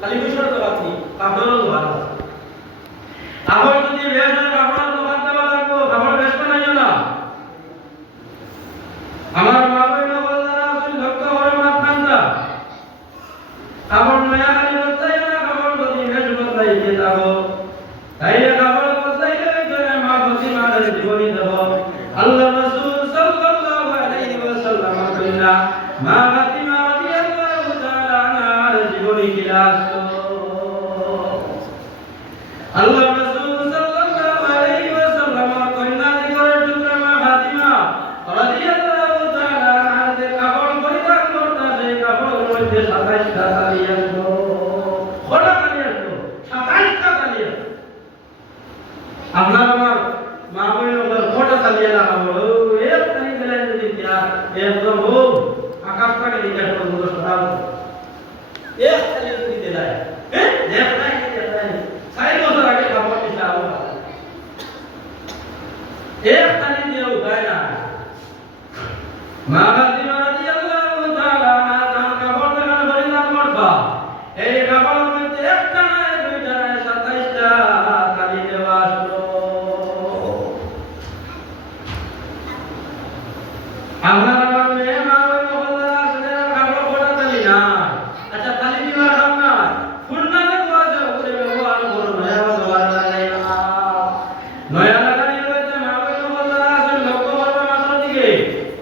খালি বুঝতে পারছি কাপড়ও ভালো কাপড় যদি বেশ হয় কাপড় দোকান দেওয়া লাগবো কাপড় বেশ বানাইও না আমার মা বইনা বলদারা আসলে লক্ষ্য করে মাত খান্দা কাপড় নয়া খালি বদলাইও না কাপড় যদি বেশ বদলাইতে যাবো তাইলে কাপড় বদলাইলে ওইখানে মা ফাতিমার জীবনী দেব আল্লাহ রাসূল সাল্লাল্লাহু আলাইহি ওয়াসাল্লাম কইলা মা ফাতিমা রাদিয়াল্লাহু তাআলা আনহার জীবনী বিলাস আল্লাহ রাসূল সাল্লাল্লাহু আলাইহি ওয়াসাল্লাম কন্যা দিগরের টুকরা মা ফাতিমা রাদিয়াল্লাহু তাআলা আনহার যে কাপড় পরিধান করতা সেই কাপড়ের মধ্যে 27টা তালি আসলো কটা তালি আসলো 27টা তালি আসলো আপনার আমার মা বোনের কটা তালি লাগাবো এক তালি দিলে যদি দিয়া একদম ও আকাশটাকে নিয়ে পর্যন্ত সরাবো এক তালি যদি দিলে হ্যাঁ দেখ নাই সাই বছর আগে খবর দিছে আবু এক তালি দিয়ে উঠায় না মা ফাতিমা রাদিয়াল্লাহু তাআলা আনহা কাপড় দেখানো পরিধান করতো এই কাপড়ের মধ্যে একটা নয় দুইটা নয় 27টা তালি দেওয়া আসলো আপনার আমার মেয়ে মা ওই মহল্লার আসলে কাপড় কটা তালি না আচ্ছা তালি দিবার কাম না ফুলনাতে বসে উপরে ব্যবহার করো নয়া ব্যবহার লাগাই না নয়া লাগাই রয়েছে মা ওই মহল্লার আসলে লক্ষ্য করবে মাত্র দিকে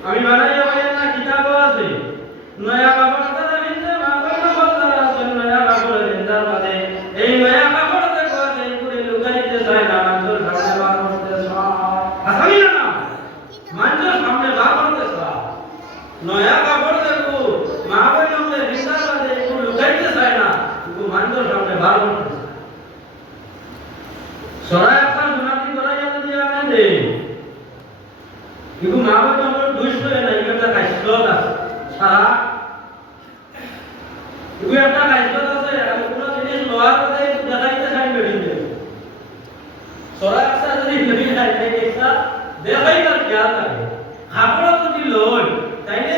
আমি বানাইয়া পাই না কিতাবও আছে নয়া কাপড় তারা ভিন্দে মা ওই মহল্লার আসলে নয়া কাপড় ভিন্দার বাদে এই নয়া কাপড় দেখো আছে পুরো লুকাইতে চায় না মানুষের সামনে বার করতে চায় আসামি না মানুষের সামনে বার করতে চায় নয়া কাপড় দেখো মা ওই মহল্লার ভিন্দার বাদে পুরো লুকাইতে চায় না কিন্তু মানুষের সামনে বার করতে চায় সরাই একটা জনাতি করাইয়া যদি আনে দে কিন্তু মা ওই মহল্লার দুইশো না একটা কাইসলত আছে সারা কিন্তু একটা কাইসলত আছে আর কোনো জিনিস লোহার মধ্যে দেখাইতে চাই বেরিয়ে সরাই একটা যদি বেরি যায় তাই একটা দেখাইবার খেয়াল থাকে কাপড় যদি লই তাইলে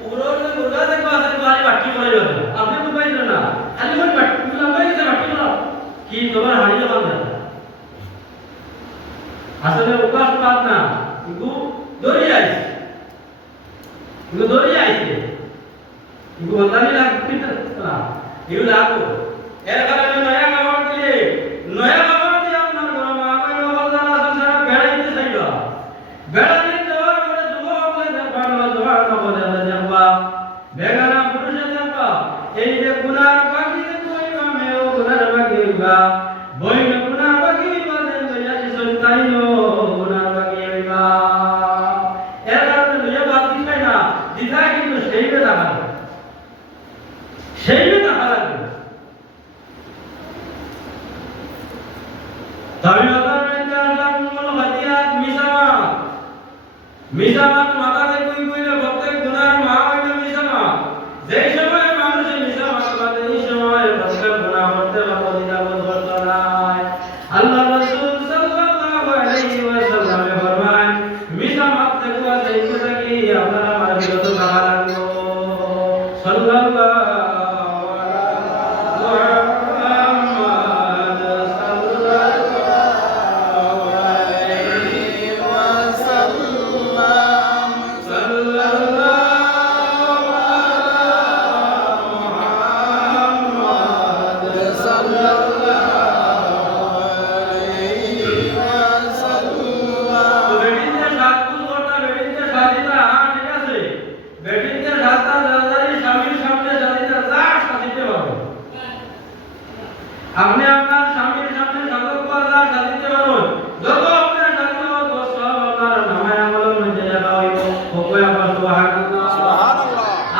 পুরো মুরগা দেখো আছে বাড়ি বাটি করে যাবে আপনি তো পাইছেন না খালি মই বাটি লম্বাই গেছে বাটি করা কি তোমার হাড়িয়ে বাঁধা আসলে উপাস পাত না কিন্তু দড়ি আইছে কিন্তু বদলানি লাগবে না এও লাগবে এর কারণে নয়া কাপড় দিয়ে আপনার ঘর মা কই বলদার আসল সারা বেড়াইতে চাইবা বেড়াইতে যাওয়ার পরে যুবক হয়ে দেখবা জোয়ার না বলে দেখবা বেগানা পুরুষে দেখবা এই যে গুনার বাকি কইবা মেও গুনার বাকি হইবা বইন গুনার বাকি বাদে লইয়া দিছন তাইনো গুনার বাকি হইবা এর কারণে লইয়া বাকি খাই না দিদা কিন্তু সেইবে দেখা লাগবে তাবিয়াতার মধ্যে আসলাম মূল হাতিয়াত মিসামাত মাথাতে কইলে প্রত্যেক গুনার মা হইল মিসামাত যেই সময় মানুষে মিসামাত করে এই সময় প্রত্যেক গুনাহ করতে পারবে না বলতো নাই আল্লাহ রাসূল সাল্লাল্লাহু আলাইহি ওয়াসাল্লাম ফরমান মিসামাত থেকে যাইতে থাকি আপনারা আমার বিরত থাকা লাগবে সাল্লাল্লাহু আপনি আপনার স্বামীর সামনে সতর্ক আল্লাহ সাজিতে পারুন যত আপনার সাজিতে পারুন সব আপনার নামায় আমলের মধ্যে লেখা হইব ওকে আবার সুবহানাল্লাহ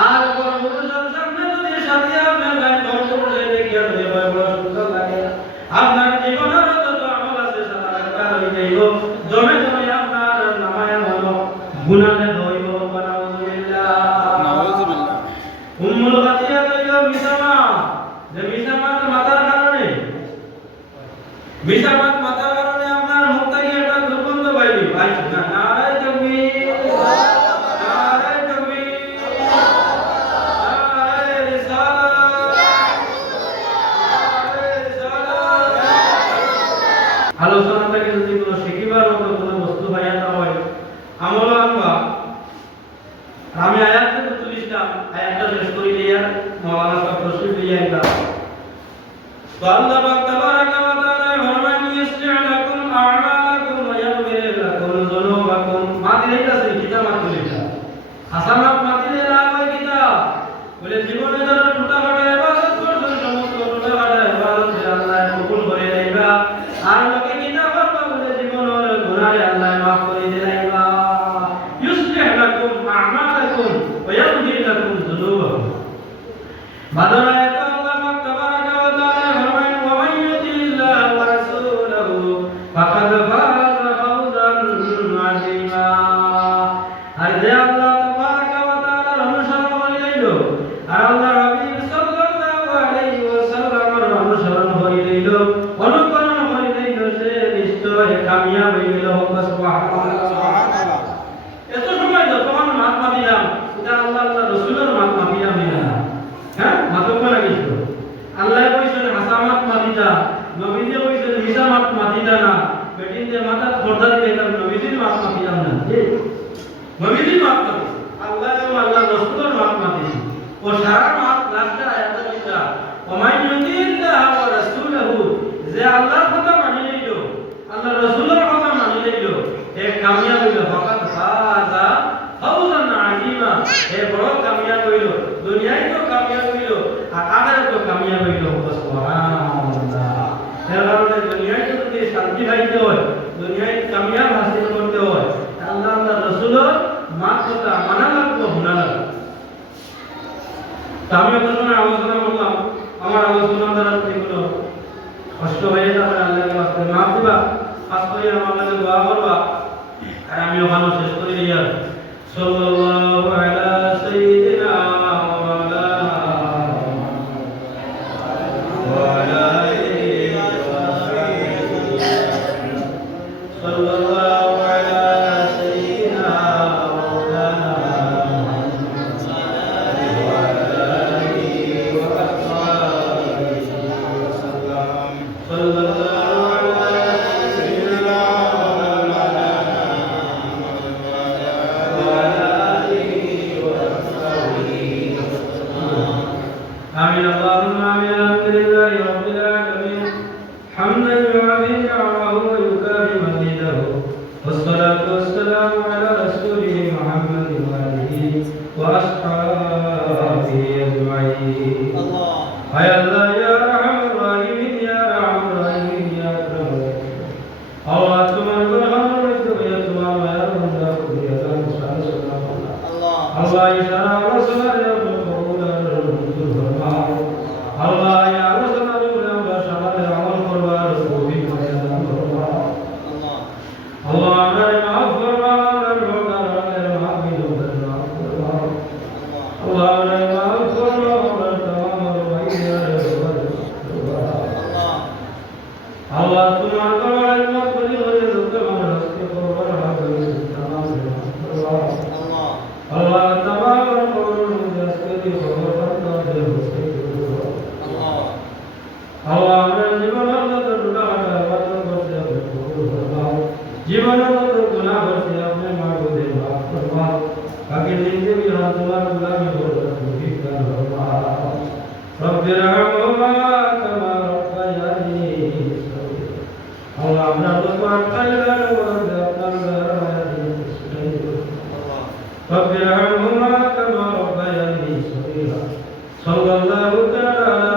আর কোন পুরুষের সামনে যদি সাজিয়ে আপনার গায়ে ধর্ম করে দেখিয়া দেব বড় সুন্দর লাগে আপনার জীবনের যত আমল আছে সারা লেখা হয়ে যাইব জমে আপনার নামায় আমল গুনাহ লেখা হইব নাউযুবিল্লাহ উম্মুল বাতিয়া কইল মিসামা যে মিসামাত মাথার কারণে আপনার মুখ থেকে একটা দুর্গন্ধ বাইরে ভাই না নারায়ে তাকবীর নারায়ে তাকবীর নারায়ে রিসালাত আলোচনা থেকে যদি কোনো শিখিবার মতো কোনো বস্তু পাইয়া হয় আমল আনবা। আমি আয়াত থেকে তুলিছিলাম, আয়াতটা শেষ করে দিয়ে মাওলানা সাহেব তশরিফ দিয়ে আইলাম। তো আল্লাহ পাক তাবারাকা ওয়া তাআলা ফরমান ইয়াসলিহু লাকুম আ'মালাকুম ওয়া ইয়াগফির লাকুম যুনুবাকুম। মাদিলেই আছে কিতাব তুলিটা হাসানাত মাদিলে লাভ হয় কিতাব বলে জীবনে যারা টুটাফাটা ইবাদত করছেন সমস্ত টুটাফাটা ইবাদত আল্লাহ কবুল করে নেবা। আর লোকে কিতাব করবা বলে জীবনের গুনাহে আল্লাহ মাফ করে দেলাইবা। ইউসলিহু লাকুম আ'মালাকুম ওয়া ইয়াগফির লাকুম যুনুবাকুম। বাদরা আয়াত আল্লাহ পাক তাবারাকা ওয়া তাআলা ফরমান ওয়া মান ইউতিল্লাহ ওয়া রাসূলাহু ফাকাদ ফাযা ফাওজান আযীমা। আর যে আল্লাহ তাবারাকা ওয়া তাআলার অনুসরণ করিল আর আল্লাহ হাবিব সাল্লাল্লাহু আলাইহি ওয়াসাল্লামের অনুসরণ করিল অনুকরণ করিল সে নিশ্চয় কামিয়াব হইল। সুবহানাল্লাহ। এত সময় যতক্ষণ মাত দিলাম এটা আল্লাহ আল্লাহ রাসূলের মাত দিলাম না, হ্যাঁ মাতব লাগিছিল। আল্লাহ কইছেন হাসামাত মাতিদা, নবীজি কইছেন হিসামাত মাতিদা না। বেটিনদের মাথা খোরদা দিয়ে তার নবীজির মাত মাতিলাম না, জি নবীজির মাত মাতি আল্লাহ এবং আল্লাহ রাসূলের মাত মাতি। ও সারা মাত লাস্টে আয়াতে লিখা ওমাই ইউতিল্লাহ ওয়া রাসূলহু, যে আল্লাহর কথা মানি লইল আল্লাহ রাসূলের কথা মানি লইল এ কামিয়াব হইল। ফাকাদ ফাযা ফাওজান আযীমা, এ বড় কামিয়াব হইল। দুনিয়ায় তো কামিয়াব হইল আর আখিরাতেও কামিয়াব হইল। সুবহানাল্লাহ। এর কারণে দুনিয়ায় যদি শান্তি পাইতে হয়, দুনিয়ায় কামিয়াব হাসিল করতে হয়, আল্লাহ আল্লাহ রাসূলের মাত কথা মানা লাগবে, শোনা লাগবে। আমি আপনার আলোচনা করলাম, আমার আলোচনা দ্বারা যেগুলো কষ্ট হয়ে যাবে আল্লাহকে বাঁচতে মাফ দিবা, খাস করে আমার লাগে দোয়া করবা। আর আমি ওখানে শেষ করে দিয়ে সাল্লাল্লাহু আলা সাইয়্যিদিনা ওয়া মাওলানা ওয়া আলা আলিহি ওয়া সাহবিহি সাল্লাল্লাহু আলা সাইয়্যিদিনা মাওলানা ওয়া আলা আলিহি ওয়া আসহাবিহি সাল্লাল্লাহু آمين اللهم آمين. الحمد لله رب العالمين حمدا يعافي نعمه ويكافئ مزيده والصلاة والسلام على رسوله محمد وآله وأصحابه أجمعين. يا الله يا أرحم الراحمين يا أرحم الراحمين يا أكرم الأكرمين. الله তোমার রহমত হইতে হইয়া তোমার মায়ার বন্ধা করিয়া দাও সুবহানাল্লাহ। আল্লাহ ইশারা রাসূলের কবুল আর মঞ্জুর ফরমাও। আল্লাহ ইয়া রাসূলের আমরা সবাই আমল করবার তৌফিক দান ফরমাও। আল্লাহ আমরা মাফ ফরমাও, আমরা রোগার মাফ ফরমাও। আল্লাহ আমরা মাফ ফরমাও, আমরা तमाम ভাইয়ার ফরমাও। আল্লাহ তোমার দরবারে মাফ করি হয়ে তোমার রাস্তে করবার হবে तमाम ফরমাও। আল্লাহ तमाम করুন রাস্তে করবার হবে আল্লাহ আমরা জীবনের যত টুকরা-টাকা ইবাদত করতে হবে কবুল ফরমাও। জীবনের যত গুনাহ করতে আপনি মাহবুবে মাফ ফরমাও। বাকি জিন্দেগি हम তোমার গোলামি করবার তৌফিক দান ফরমাও। রব্বির রহমহুমা কামা রব্বায়ানি সগীরা। আল্লাহ আমরা তোমার কালবের মধ্যে আপনার দরবারে শুনাই আল্লাহ। রব্বির রহমহুমা কামা রব্বায়ানি সগীরা। সাল্লাল্লাহু তাআলা